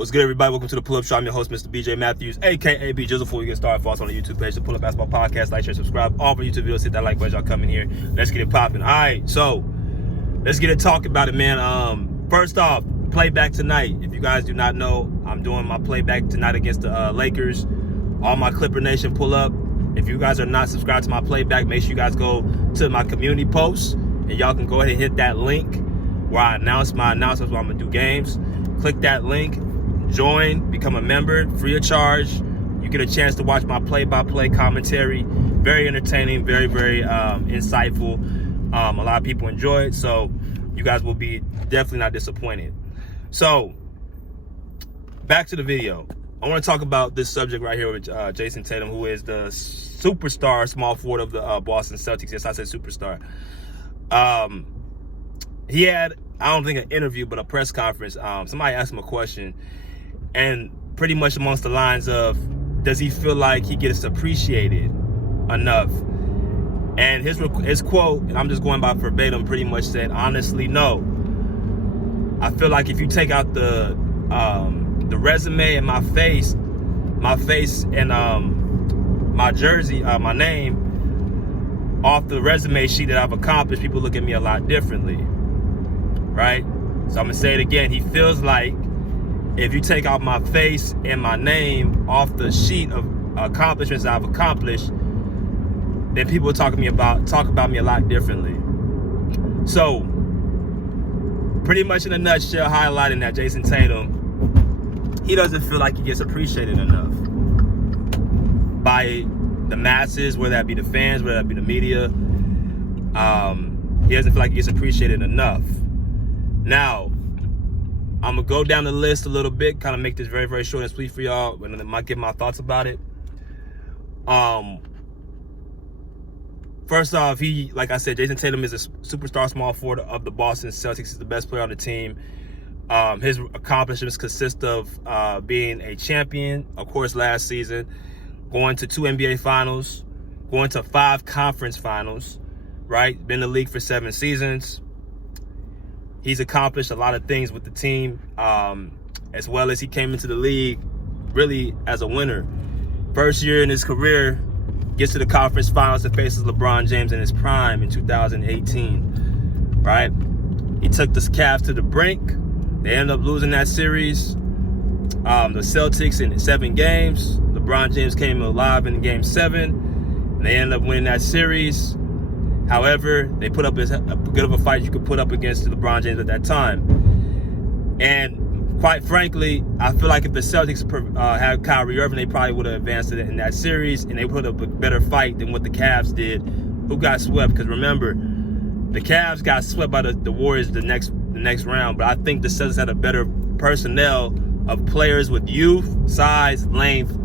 What's good, everybody? Welcome to the Pull-Up Show. I'm your host, Mr. BJ Matthews, a.k.a. B Jizzle. Before we get started, follow us on the YouTube page, the Pull-Up Basketball Podcast. Like, share, subscribe. All of our YouTube videos, hit that like button. Y'all come in here. Let's get it popping. All right, so let's get it talking about it, man. First off, playback tonight. If you guys do not know, I'm doing my playback tonight against the Lakers. All my Clipper Nation pull-up. If you guys are not subscribed to my playback, make sure you guys go to my community posts, and y'all can go ahead and hit that link where I announce my announcements when I'm going to do games. Click that link. Join, become a member, free of charge. You get a chance to watch my play-by-play commentary. Very entertaining, very, very insightful. A lot of people enjoy it, so you guys will be definitely not disappointed. So, back to the video. I want to talk about this subject right here with Jayson Tatum, who is the superstar small forward of the Boston Celtics. Yes, I said superstar. He had, I don't think an interview, but a press conference. Somebody asked him a question, and pretty much amongst the lines of, does he feel like he gets appreciated enough? And his quote, and I'm just going by verbatim, pretty much said, honestly, no. I feel like if you take out the resume and my face and my jersey, my name off the resume sheet that I've accomplished, people look at me a lot differently, right? So I'm gonna say it again. He feels like if you take out my face and my name off the sheet of accomplishments I've accomplished, then people will talk about me a lot differently. So, pretty much in a nutshell, highlighting that Jayson Tatum, he doesn't feel like he gets appreciated enough by the masses, whether that be the fans, whether that be the media. He doesn't feel like he gets appreciated enough. Now, I'm going to go down the list a little bit, kind of make this very, very short and sweet for y'all, and I might give my thoughts about it. First off, like I said, Jayson Tatum is a superstar small forward of the Boston Celtics. He's the best player on the team. His accomplishments consist of being a champion, of course, last season, going to 2 NBA finals, going to 5 conference finals, right? Been in the league for 7 seasons. He's accomplished a lot of things with the team, as well as he came into the league really as a winner. First year in his career, gets to the conference finals and faces LeBron James in his prime in 2018, right? He took the Cavs to the brink. They ended up losing that series. The Celtics in 7 games. LeBron James came alive in Game 7, and they ended up winning that series. However, they put up as good of a fight you could put up against LeBron James at that time. And quite frankly, I feel like if the Celtics had Kyrie Irving, they probably would have advanced in that series, and they put up a better fight than what the Cavs did, who got swept. Because remember, the Cavs got swept by the Warriors the next round, but I think the Celtics had a better personnel of players with youth, size, length.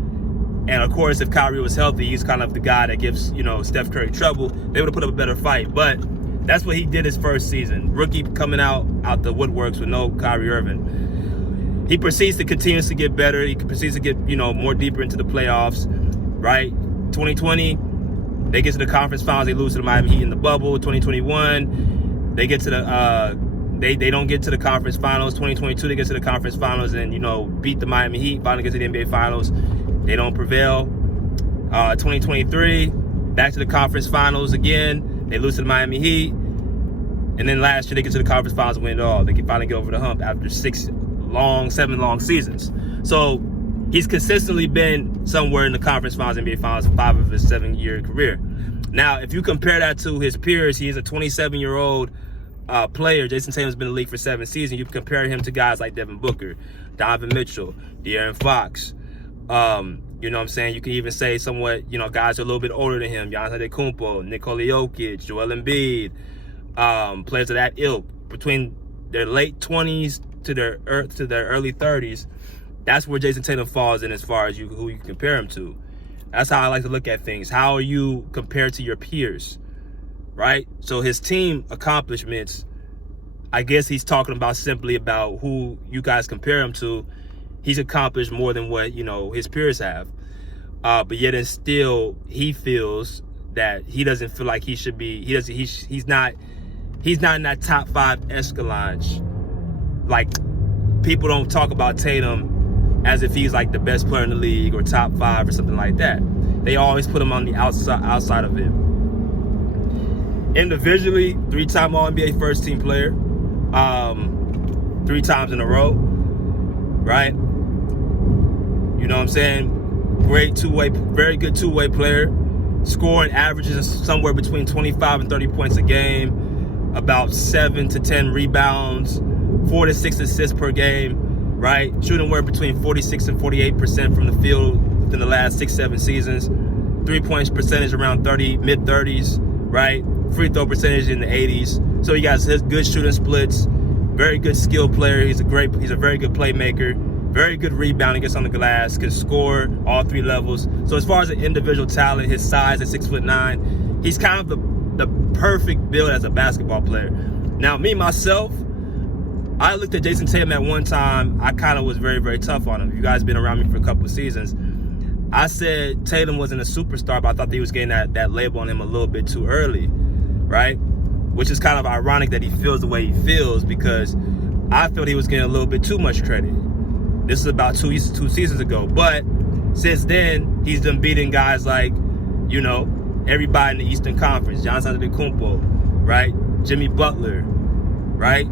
And of course, if Kyrie was healthy, he's kind of the guy that gives, Steph Curry trouble. They would have put up a better fight. But that's what he did his first season. Rookie coming out the woodworks with no Kyrie Irving. He proceeds to continuously get better. He proceeds to get, more deeper into the playoffs, right? 2020, they get to the conference finals. They lose to the Miami Heat in the bubble. 2021, they get to the they don't get to the conference finals. 2022, they get to the conference finals and, beat the Miami Heat. Finally get to the NBA finals. They don't prevail. 2023, back to the conference finals again. They lose to the Miami Heat. And then last year, they get to the conference finals and win it all. They can finally get over the hump after 7 long seasons. So he's consistently been somewhere in the conference finals, NBA finals, 5 of his 7-year career. Now, if you compare that to his peers, he is a 27-year-old player. Jayson Tatum's been in the league for 7 seasons. You compare him to guys like Devin Booker, Donovan Mitchell, De'Aaron Fox. You know what I'm saying? You can even say somewhat, guys are a little bit older than him. Giannis Antetokounmpo, Nikola Jokic, Joel Embiid, players of that ilk. Between their late 20s to their early 30s, that's where Jayson Tatum falls in as far as who you compare him to. That's how I like to look at things. How are you compared to your peers, right? So his team accomplishments, I guess he's talking about simply about who you guys compare him to. He's accomplished more than what, his peers have. But yet and still, he feels that he doesn't feel like he should be, he's not in that top 5 escalage. Like, people don't talk about Tatum as if he's like the best player in the league or top 5 or something like that. They always put him on the outside of it. Individually, 3-time All-NBA first-team player, 3 times in a row, right? You know what I'm saying? Great two-way, very good two-way player. Scoring averages somewhere between 25 and 30 points a game, about 7 to 10 rebounds, 4 to 6 assists per game, right? Shooting anywhere between 46 and 48% from the field within the last 6-7 seasons. 3-point percentage around mid-30s, right? Free throw percentage in the 80s. So he got his good shooting splits, very good skill player. He's a very good playmaker, very good rebounding, gets on the glass, can score all 3 levels. So as far as an individual talent, his size at 6'9", he's kind of the perfect build as a basketball player. Now, me, myself, I looked at Jayson Tatum at one time. I kind of was very, very tough on him. You guys been around me for a couple of seasons. I said Tatum wasn't a superstar, but I thought that he was getting that label on him a little bit too early, right? Which is kind of ironic that he feels the way he feels, because I felt he was getting a little bit too much credit. This is about two seasons ago. But since then, he's done beating guys like, you know, everybody in the Eastern Conference. Jayson Tatum, right? Jimmy Butler, right?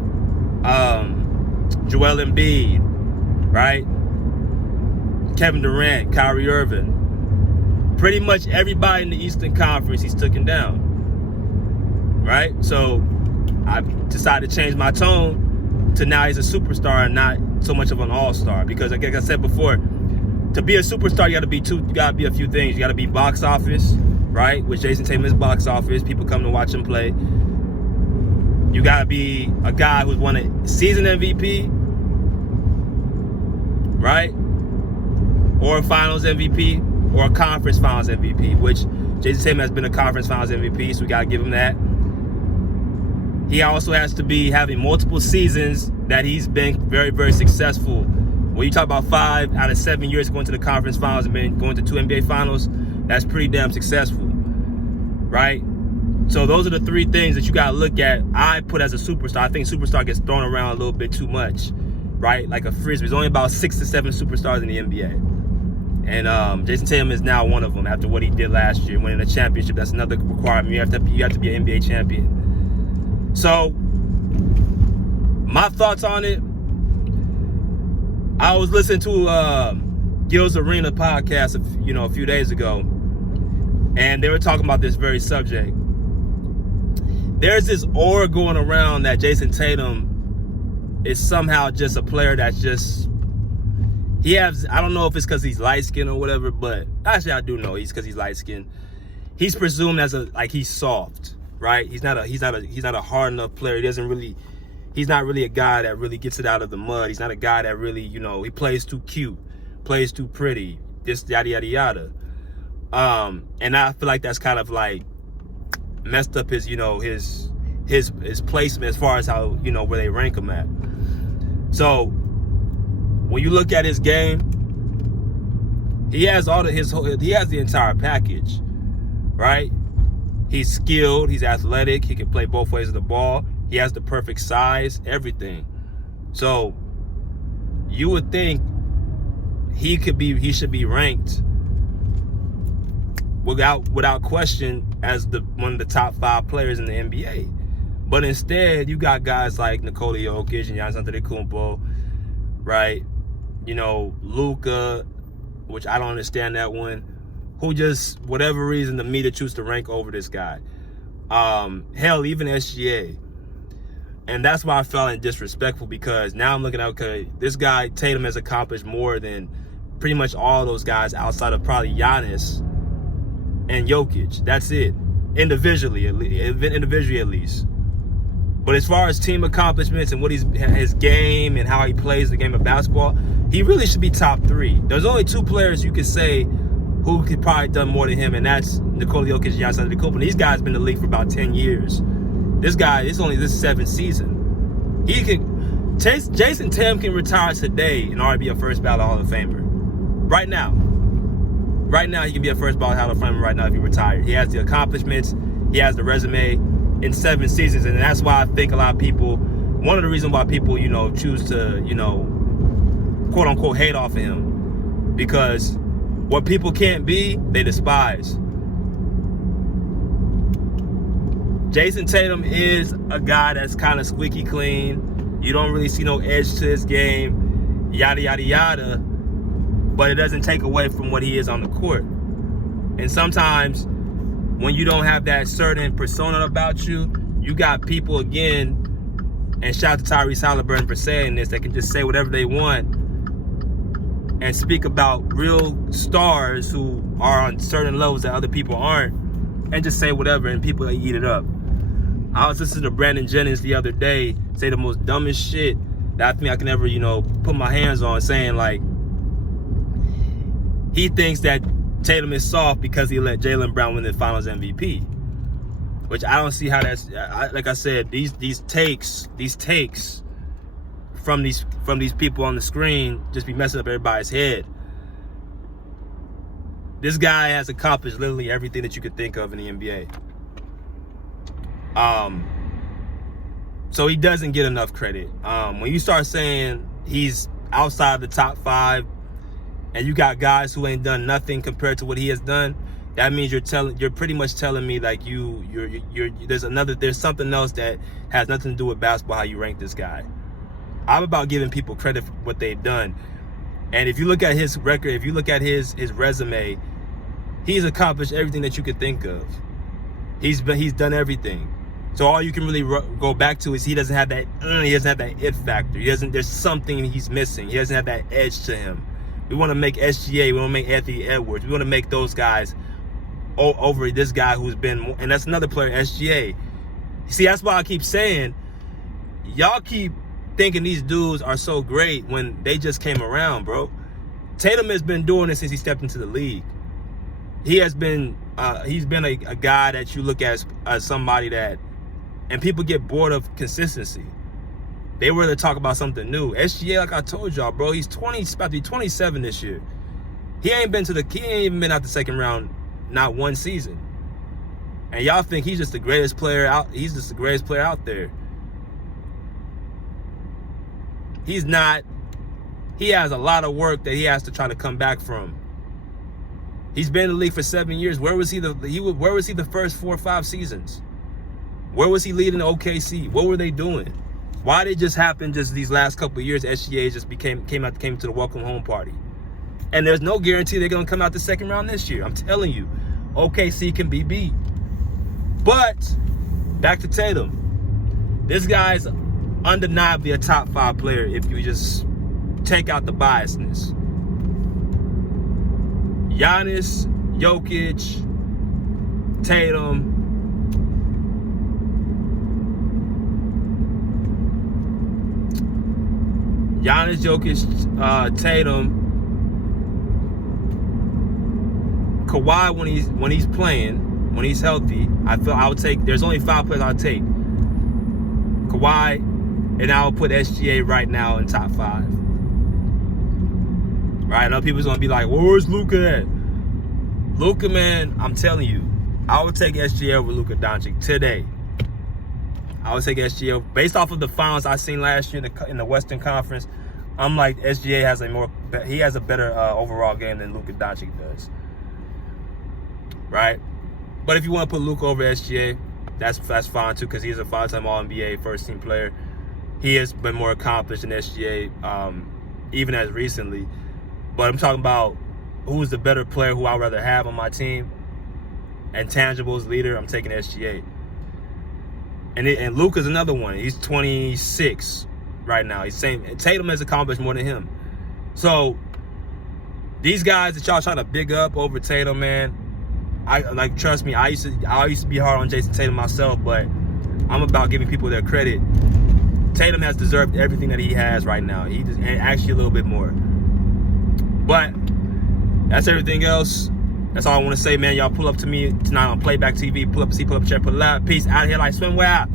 Joel Embiid, right? Kevin Durant, Kyrie Irving. Pretty much everybody in the Eastern Conference he's taken down, right? So I decided to change my tone to now he's a superstar and not so much of an all-star, because like I said before, to be a superstar, you gotta be a few things. You gotta be box office, right? Which Jayson Tatum is box office. People come to watch him play. You gotta be a guy who's won a season MVP, right? Or a finals MVP, or a conference finals MVP, which Jayson Tatum has been a conference finals MVP, so we gotta give him that. He also has to be having multiple seasons that he's been very, very successful. When you talk about 5 out of 7 years going to the conference finals and going to 2 NBA finals, that's pretty damn successful, right? So those are the 3 things that you got to look at. I put as a superstar. I think superstar gets thrown around a little bit too much, right? Like a frisbee. There's only about 6 to 7 superstars in the NBA. And Jayson Tatum is now one of them after what he did last year, winning a championship. That's another requirement. You have to be an NBA champion. So my thoughts on it, I was listening to Gil's Arena podcast, a few days ago, and they were talking about this very subject. There's this aura going around that Jayson Tatum is somehow just a player that's just, I don't know if it's because he's light-skinned or whatever, but actually I do know he's because he's light-skinned. He's presumed as he's soft, right? He's not a hard enough player. He's not really a guy that really gets it out of the mud. He's not a guy that really, he plays too cute, plays too pretty, this yada yada yada. And I feel like that's kind of like messed up his placement as far as how, where they rank him at. So when you look at his game, he has the entire package, right? He's skilled, he's athletic, he can play both ways of the ball. He has the perfect size, everything. So you would think he should be ranked without question as one of the top 5 players in the NBA. But instead, you got guys like Nikola Jokic and Jayson Tatum, right? Luka, which I don't understand that one, who just, whatever reason, the media choose to rank over this guy. Hell, even SGA. And that's why I felt disrespectful, because now I'm looking at, okay, this guy, Tatum, has accomplished more than pretty much all those guys outside of probably Giannis and Jokic. That's it. Individually at least. But as far as team accomplishments and what his game and how he plays the game of basketball, he really should be top 3. There's only 2 players you could say who could probably done more than him, and that's Nikola Jokic and Jayson Tatum. These guys been in the league for about 10 years. This guy, it's only this 7th season. Jayson Tatum can retire today and already be a first ballot Hall of Famer. Right now, he can be a first ballot Hall of Famer right now if he retired. He has the accomplishments. He has the resume in 7 seasons. And that's why I think a lot of people, one of the reasons why people, choose to, quote unquote hate off of him, because what people can't be, they despise. Jayson Tatum is a guy that's kind of squeaky clean. You don't really see no edge to his game, yada, yada, yada. But it doesn't take away from what he is on the court. And sometimes when you don't have that certain persona about you, you got people, again, and shout out to Tyrese Halliburton for saying this, that can just say whatever they want and speak about real stars who are on certain levels that other people aren't, and just say whatever, and people eat it up. I was listening to Brandon Jennings the other day say the most dumbest shit that I think I can ever, put my hands on, saying, like, he thinks that Tatum is soft because he let Jaylen Brown win the Finals MVP, which I don't see how that's. Like I said, these takes from these people on the screen just be messing up everybody's head. This guy has accomplished literally everything that you could think of in the NBA. So he doesn't get enough credit. When you start saying he's outside the top 5, and you got guys who ain't done nothing compared to what he has done, that means you're pretty much telling me like there's something else that has nothing to do with basketball, how you rank this guy. I'm about giving people credit for what they've done. And if you look at his record, if you look at his resume, he's accomplished everything that you could think of. He's done everything. So all you can really go back to is he doesn't have that it factor. There's something he's missing. He doesn't have that edge to him. We want to make SGA, we want to make Anthony Edwards, we want to make those guys over this guy who's been, and that's another player, SGA. See, that's why I keep saying, y'all keep thinking these dudes are so great when they just came around, bro. Tatum has been doing this since he stepped into the league. He's been a guy that you look at as somebody that, and people get bored of consistency. They were to talk about something new. SGA, like I told y'all, bro, he's about to be 27 this year. He ain't even been out the second round not one season. And y'all think he's just the greatest player out. He's just the greatest player out there. He's not. He has a lot of work that he has to try to come back from. He's been in the league for 7 years. Where was he the first 4 or 5 seasons? Where was he leading OKC? What were they doing? Why did it just happen just these last couple of years? SGA just came to the welcome home party. And there's no guarantee they're going to come out the second round this year. I'm telling you, OKC can be beat. But back to Tatum. This guy's undeniably a top 5 player if you just take out the biasness. Giannis, Jokic, Tatum, Tatum, Kawhi when he's playing, when he's healthy, I would take. There's only 5 players I'll take. Kawhi, and I would put SGA right now in top 5. Right? I know people's gonna be like, well, "Where's Luka at?" Luka, man, I'm telling you, I would take SGA over Luka Doncic today. I would take SGA based off of the finals I seen last year in the Western Conference. I'm like, SGA has a better overall game than Luka Doncic does, right? But if you want to put Luka over SGA, that's fine too, because he's a 5-time All-NBA first-team player. He has been more accomplished than SGA, even as recently. But I'm talking about who's the better player, who I'd rather have on my team. And tangibles leader, I'm taking SGA. And Luka's another one. He's 26 right now. He's saying Tatum has accomplished more than him. So these guys that y'all trying to big up over Tatum, man, trust me, I used to be hard on Jayson Tatum myself, but I'm about giving people their credit. Tatum has deserved everything that he has right now. And actually a little bit more. But that's everything else. That's all I want to say, man. Y'all pull up to me tonight on Playback TV. Pull up, chat, pull it out. Peace out here like swimwear.